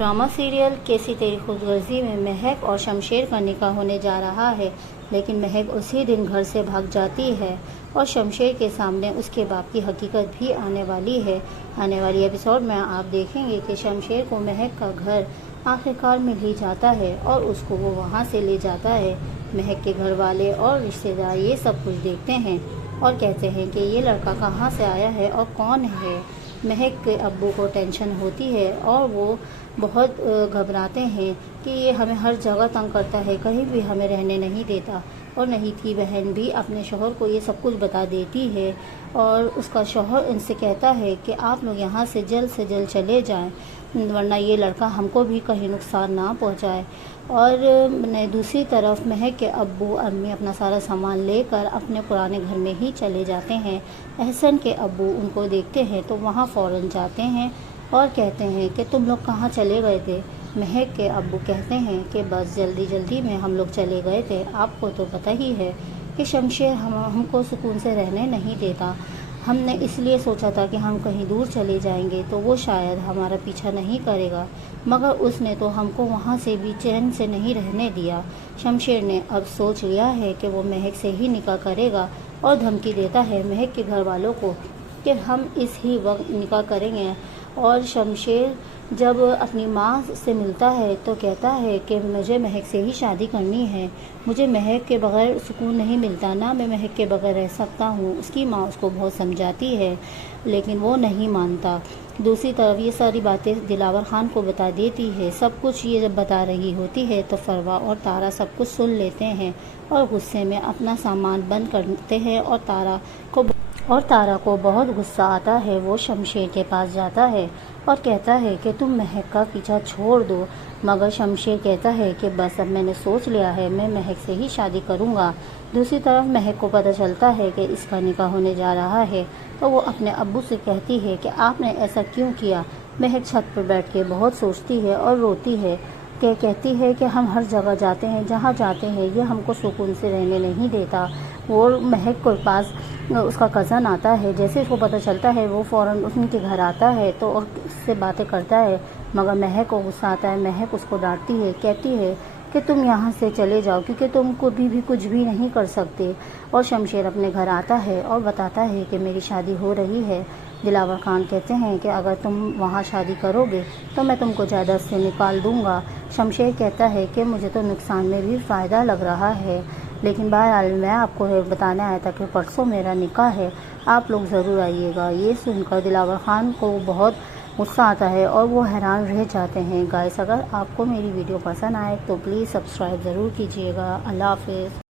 Drama serial कैसी तेरी खुदगर्जी में महक और शमशेर का निकाह होने जा रहा है, लेकिन महक उसी दिन घर से भाग जाती है और शमशेर के सामने उसके बाप की हकीकत भी आने वाली है। आने वाली एपिसोड में आप देखेंगे कि शमशेर को महक का घर आखिरकार मिल ही जाता है और उसको वो वहाँ से ले जाता है। महक के घर वाले और रिश्तेदार ये सब कुछ देखते हैं और कहते हैं कि ये लड़का कहाँ से आया है और कौन है। महक के अब्बू को टेंशन होती है और वो बहुत घबराते हैं कि ये हमें हर जगह तंग करता है, कहीं भी हमें रहने नहीं देता। और नहीं की बहन भी अपने शौहर को ये सब कुछ बता देती है और उसका शौहर इनसे कहता है कि आप लोग यहाँ से जल्द चले जाएं, वरना ये लड़का हमको भी कहीं नुकसान ना पहुँचाए। और दूसरी तरफ महक के अब्बू अम्मी अपना सारा सामान लेकर अपने पुराने घर में ही चले जाते हैं। एहसन के अब्बू उनको देखते हैं तो वहाँ फ़ौरन जाते हैं और कहते हैं कि तुम लोग कहाँ चले गए थे। महक के अब्बू कहते हैं कि बस जल्दी में हम लोग चले गए थे, आपको तो पता ही है कि शमशेर हमको सुकून से रहने नहीं देता। हमने इसलिए सोचा था कि हम कहीं दूर चले जाएंगे तो वो शायद हमारा पीछा नहीं करेगा, मगर उसने तो हमको वहाँ से भी चैन से नहीं रहने दिया। शमशेर ने अब सोच लिया है कि वो महक से ही निकाह करेगा और धमकी देता है महक के घर वालों को कि हम इस ही वक्त निकाह करेंगे। और शमशेर जब अपनी माँ से मिलता है तो कहता है कि मुझे महक से ही शादी करनी है, मुझे महक के बगैर सुकून नहीं मिलता, ना मैं महक के बगैर रह सकता हूँ। उसकी माँ उसको बहुत समझाती है लेकिन वो नहीं मानता। दूसरी तरफ ये सारी बातें दिलावर खान को बता देती है। सब कुछ ये जब बता रही होती है तो फरवा और तारा सब कुछ सुन लेते हैं और गुस्से में अपना सामान बंद करते हैं और तारा को बहुत गुस्सा आता है। वो शमशेर के पास जाता है और कहता है कि तुम महक का पीछा छोड़ दो, मगर शमशेर कहता है कि बस अब मैंने सोच लिया है, मैं महक से ही शादी करूँगा। दूसरी तरफ महक को पता चलता है कि इसका निकाह होने जा रहा है तो वो अपने अब्बू से कहती है कि आपने ऐसा क्यों किया। महक छत पर बैठ के बहुत सोचती है और रोती है कि कहती है कि हम हर जगह जाते हैं, जहाँ जाते हैं ये हमको सुकून से रहने नहीं देता। वो महक के पास उसका कज़न आता है, जैसे उसको पता चलता है वो फ़ौरन उनके घर आता है तो और उससे बातें करता है, मगर महक को गुस्सा आता है। महक उसको डांटती है, कहती है कि तुम यहाँ से चले जाओ क्योंकि तुम कभी भी कुछ भी नहीं कर सकते। और शमशेर अपने घर आता है और बताता है कि मेरी शादी हो रही है। दिलावर खान कहते हैं कि अगर तुम वहाँ शादी करोगे तो मैं तुमको जायदाद से निकाल दूँगा। शमशेर कहता है कि मुझे तो नुकसान में भी फ़ायदा लग रहा है, लेकिन बहरहाल मैं आपको बताने आया था कि परसों मेरा निकाह है, आप लोग ज़रूर आइएगा। ये सुनकर दिलावर खान को बहुत गुस्सा आता है और वो हैरान रह जाते हैं। गाइस, अगर आपको मेरी वीडियो पसंद आए तो प्लीज़ सब्सक्राइब ज़रूर कीजिएगा। अल्लाह हाफ़िज़।